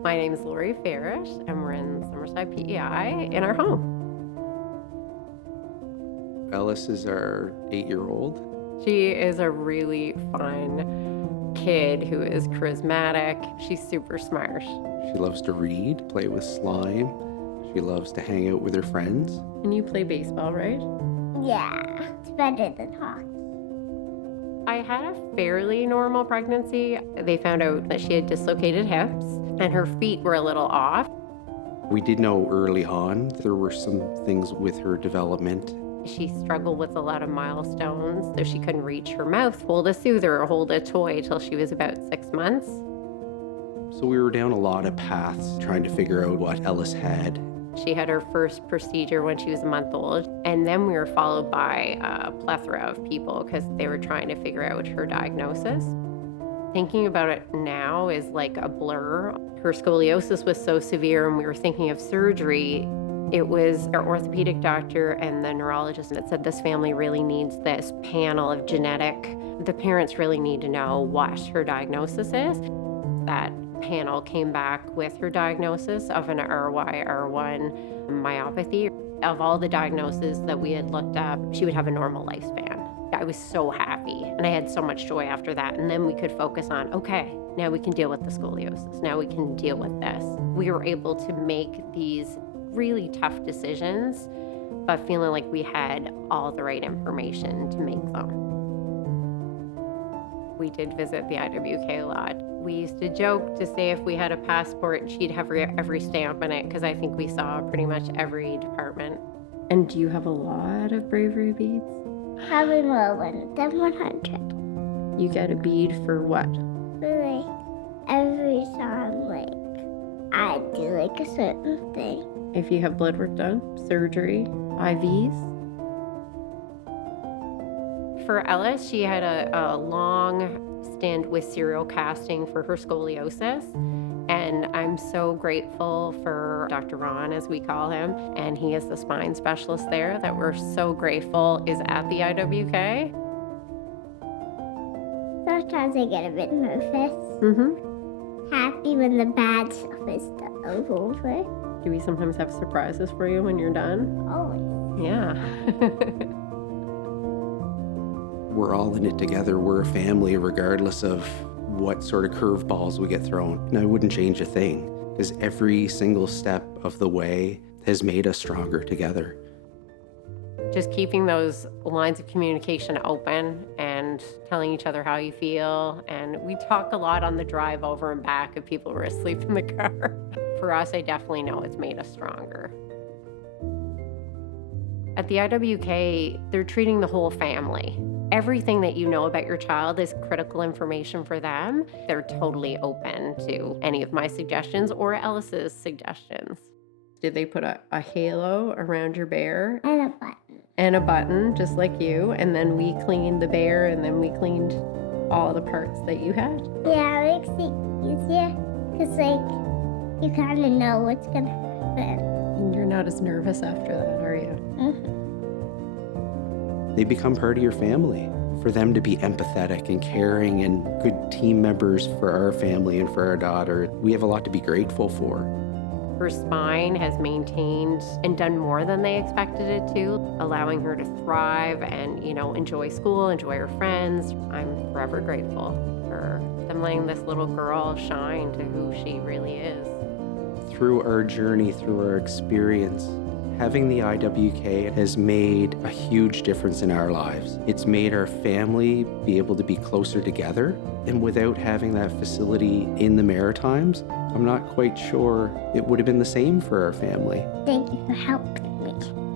My name is Lori Farish, and we're in Summerside, PEI, in our home. Ellis is our 8-year-old. She is a really fun kid who is charismatic. She's super smart. She loves to read, play with slime. She loves to hang out with her friends. And you play baseball, right? Yeah, it's better than hockey. I had a fairly normal pregnancy. They found out that she had dislocated hips and her feet were a little off. We did know early on there were some things with her development. She struggled with a lot of milestones, so she couldn't reach her mouth, hold a soother, or hold a toy till she was about 6 months. So we were down a lot of paths trying to figure out what Ellis had. She had her first procedure when she was a month old, and then we were followed by a plethora of people because they were trying to figure out her diagnosis. Thinking about it now is like a blur. Her scoliosis was so severe, and we were thinking of surgery. It was our orthopedic doctor and the neurologist that said this family really needs this panel of genetic. The parents really need to know what her diagnosis is. That panel came back with her diagnosis of an RY/R1 myopathy. Of all the diagnoses that we had looked up, she would have a normal lifespan. I was so happy, and I had so much joy after that. And then we could focus on, okay, now we can deal with the scoliosis. Now we can deal with this. We were able to make these really tough decisions, but feeling like we had all the right information to make them. We did visit the IWK a lot. We used to joke to say if we had a passport, she'd have every stamp in it, because I think we saw pretty much every department. And do you have a lot of bravery beads? Probably more than 100. You get a bead for what? Like, every time, I do, a certain thing. If you have blood work done, surgery, IVs. For Ellis, she had a long stint with serial casting for her scoliosis. And I'm so grateful for Dr. Ron, as we call him, and he is the spine specialist there that we're so grateful is at the IWK. Sometimes I get a bit nervous. Happy when the bad stuff is over. Do we sometimes have surprises for you when you're done? Always. Yeah. We're all in it together. We're a family regardless of what sort of curveballs we get thrown. And I wouldn't change a thing, because every single step of the way has made us stronger together. Just keeping those lines of communication open and telling each other how you feel. And we talk a lot on the drive over and back if people were asleep in the car. For us, I definitely know it's made us stronger. At the IWK, they're treating the whole family. Everything that you know about your child is critical information for them. They're totally open to any of my suggestions or Ellis's suggestions. Did they put a halo around your bear? And a button. And a button, just like you. And then we cleaned the bear, and then we cleaned all the parts that you had. Yeah, it makes it easier, because, you kind of know what's going to happen. And you're not as nervous after that, are you? They become part of your family. For them to be empathetic and caring and good team members for our family and for our daughter, we have a lot to be grateful for. Her spine has maintained and done more than they expected it to, allowing her to thrive and, enjoy school, enjoy her friends. I'm forever grateful for them letting this little girl shine to who she really is. Through our journey, through our experience, having the IWK has made a huge difference in our lives. It's made our family be able to be closer together. And without having that facility in the Maritimes, I'm not quite sure it would have been the same for our family. Thank you for helping me.